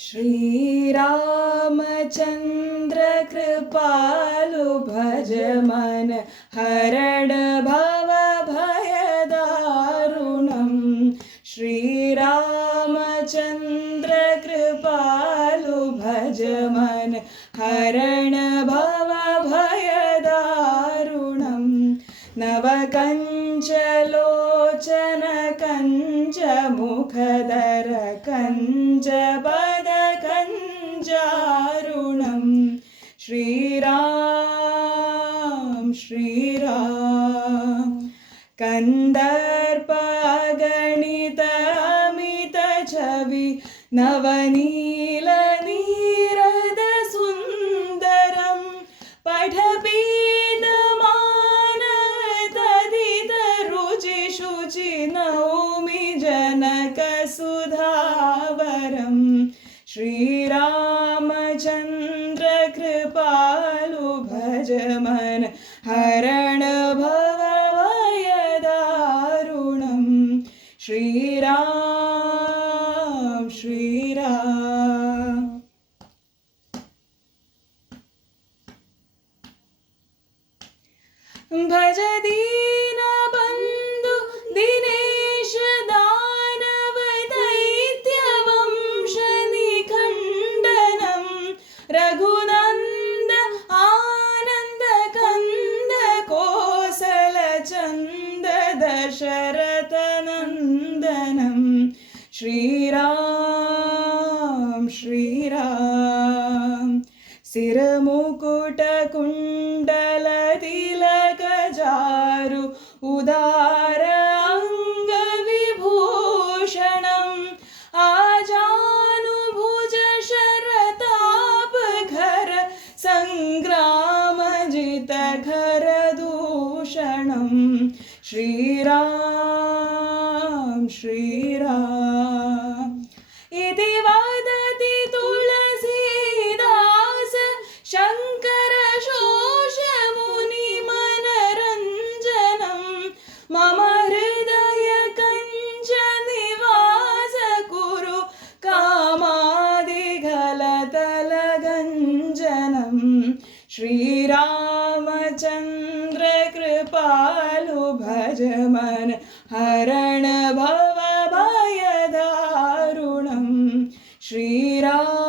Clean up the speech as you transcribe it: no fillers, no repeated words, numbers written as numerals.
श्रीरामचन्द्र कृपालु भज मन हरण भव भयदारुणम्। श्रीरामचन्द्र कृपालु भज मन हरण भव भयदारुणम्। नवकञ्चलोचन कञ्च मुखधर कञ्च पद कञ्जारुणम्। श्रीराम श्रीराम कन्दर्प गणित अमित छवि नवनील नीरद सुन्दरम्। पठपीतमान तदित रुचि शुचि नौमि जनक सुधावरम्। श्रीरामचन्द्र कृपालु भज मन हरण भव भयदारुणम्। श्रीराम श्रीराम भज दीनबन्धु दिनेश दानव दैत्य वंश निखण्डनम्। रघुनन्द आनन्द कन्द कोसल चन्द दशरथ नन्दनम्। श्रीराम श्रीराम सिरमुकुट कुण्डल तिलक जारु उदार अंग विभूषणम्। आजानुभुज शरताप घर संग्राम जित घर दूषणम्। श्रीराम श्रीराम इति वदति तुलसीदास शङ्कर शोषमुनि मनरञ्जनम्। मम हृदय कञ्च निवास कुरु कामादिघलतलगञ्जनम्। श्रीरामचन्द्र कृपालु भज मन हरण भव भयदारुणम्। श्रीराम